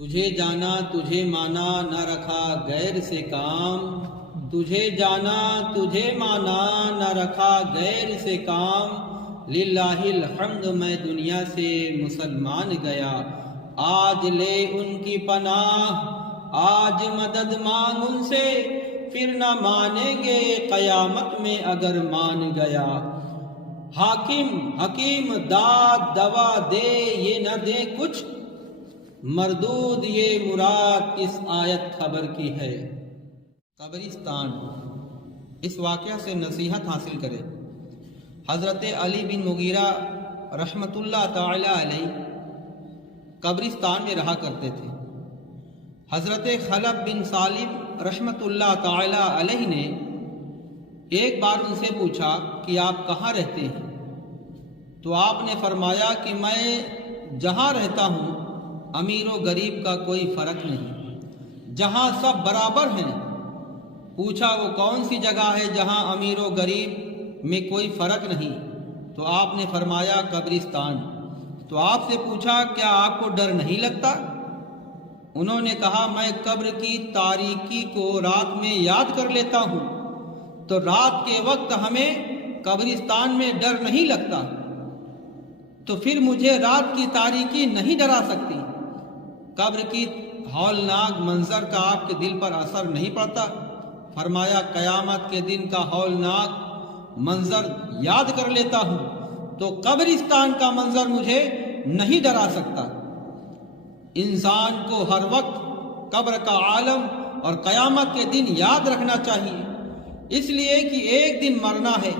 تجھے جانا تجھے مانا نہ رکھا غیر سے کام، تجھے جانا تجھے مانا نہ رکھا غیر سے کام، للہ الحمد میں دنیا سے مسلمان گیا، آج لے ان کی پناہ، آج مدد مانگ ان سے، پھر نہ مانیں گے قیامت میں اگر مان گیا۔ حاکم حکیم داد دوا دے یہ نہ دے کچھ، مردود یہ مراد اس آیت خبر کی ہے۔ قبرستان، اس واقعہ سے نصیحت حاصل کرے۔ حضرت علی بن مغیرہ رحمۃ اللہ تعالی علیہ قبرستان میں رہا کرتے تھے۔ حضرت خلف بن سالم رحمۃ اللہ تعالی علیہ نے ایک بار ان سے پوچھا کہ آپ کہاں رہتے ہیں؟ تو آپ نے فرمایا کہ میں جہاں رہتا ہوں امیر و غریب کا کوئی فرق نہیں، جہاں سب برابر ہیں۔ پوچھا وہ کون سی جگہ ہے جہاں امیر و غریب میں کوئی فرق نہیں؟ تو آپ نے فرمایا قبرستان۔ تو آپ سے پوچھا کیا آپ کو ڈر نہیں لگتا؟ انہوں نے کہا میں قبر کی تاریکی کو رات میں یاد کر لیتا ہوں، تو رات کے وقت ہمیں قبرستان میں ڈر نہیں لگتا، تو پھر مجھے رات کی تاریکی نہیں ڈرا سکتی۔ قبر کی ہولناک منظر کا آپ کے دل پر اثر نہیں پڑتا؟ فرمایا قیامت کے دن کا ہولناک منظر یاد کر لیتا ہوں، تو قبرستان کا منظر مجھے نہیں ڈرا سکتا۔ انسان کو ہر وقت قبر کا عالم اور قیامت کے دن یاد رکھنا چاہیے، اس لیے کہ ایک دن مرنا ہے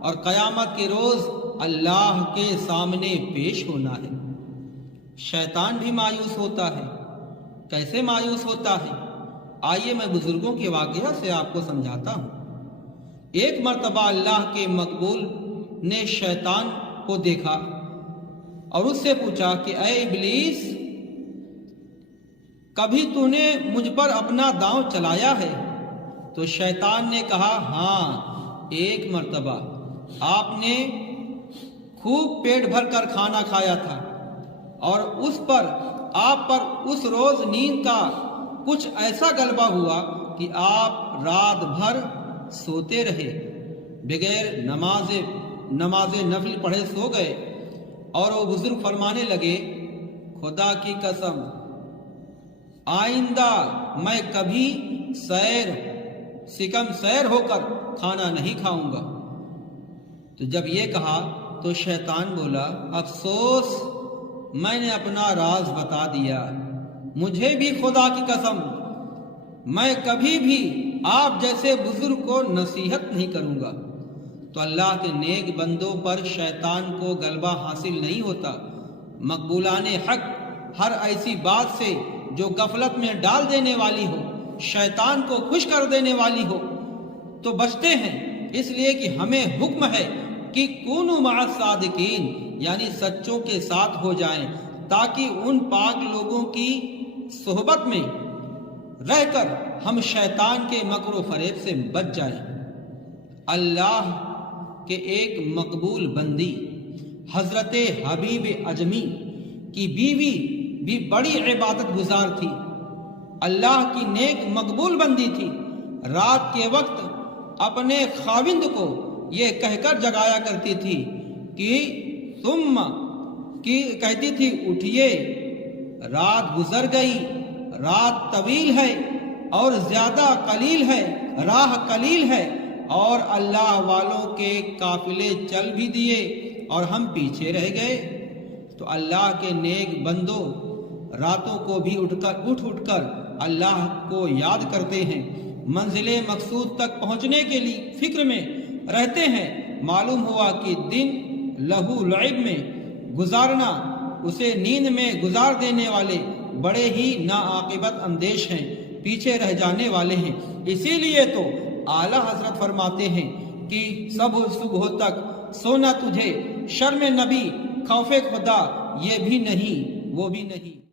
اور قیامت کے روز اللہ کے سامنے پیش ہونا ہے۔ شیطان بھی مایوس ہوتا ہے۔ کیسے مایوس ہوتا ہے؟ آئیے میں بزرگوں کے واقعہ سے آپ کو سمجھاتا ہوں۔ ایک مرتبہ اللہ کے مقبول نے شیطان کو دیکھا اور اس سے پوچھا کہ اے ابلیس، کبھی تو نے مجھ پر اپنا داؤں چلایا ہے؟ تو شیطان نے کہا ہاں، ایک مرتبہ آپ نے خوب پیٹ بھر کر کھانا کھایا تھا اور آپ پر اس روز نیند کا کچھ ایسا غلبہ ہوا کہ آپ رات بھر سوتے رہے، بغیر نماز نفل پڑھے سو گئے۔ اور وہ بزرگ فرمانے لگے خدا کی قسم آئندہ میں کبھی سیر ہو کر کھانا نہیں کھاؤں گا۔ تو جب یہ کہا تو شیطان بولا افسوس، میں نے اپنا راز بتا دیا، مجھے بھی خدا کی قسم میں کبھی بھی آپ جیسے بزرگ کو نصیحت نہیں کروں گا۔ تو اللہ کے نیک بندوں پر شیطان کو غلبہ حاصل نہیں ہوتا۔ مقبولان حق ہر ایسی بات سے جو غفلت میں ڈال دینے والی ہو، شیطان کو خوش کر دینے والی ہو، تو بچتے ہیں، اس لیے کہ ہمیں حکم ہے کہ کونوا مع الصادقین، یعنی سچوں کے ساتھ ہو جائیں، تاکہ ان پاک لوگوں کی صحبت میں رہ کر ہم شیطان کے مکر و فریب سے بچ جائیں۔ اللہ کے ایک مقبول بندی حضرت حبیب اجمی کی بیوی بھی بڑی عبادت گزار تھی، اللہ کی نیک مقبول بندی تھی۔ رات کے وقت اپنے خاوند کو یہ کہہ کر جگایا کرتی تھی کہتی تھی اٹھیے، رات گزر گئی، رات طویل ہے اور زیادہ قلیل ہے، راہ قلیل ہے، اور اللہ والوں کے قافلے چل بھی دیے اور ہم پیچھے رہ گئے۔ تو اللہ کے نیک بندوں راتوں کو بھی اٹھ کر اللہ کو یاد کرتے ہیں، منزل مقصود تک پہنچنے کے لیے فکر میں رہتے ہیں۔ معلوم ہوا کہ دن لہو لعب میں گزارنا اسے نیند میں گزار دینے والے بڑے ہی ناعاقبت اندیش ہیں، پیچھے رہ جانے والے ہیں۔ اسی لیے تو اعلیٰ حضرت فرماتے ہیں کہ صبح تک سونا تجھے، شرم نبی خوف خدا یہ بھی نہیں وہ بھی نہیں۔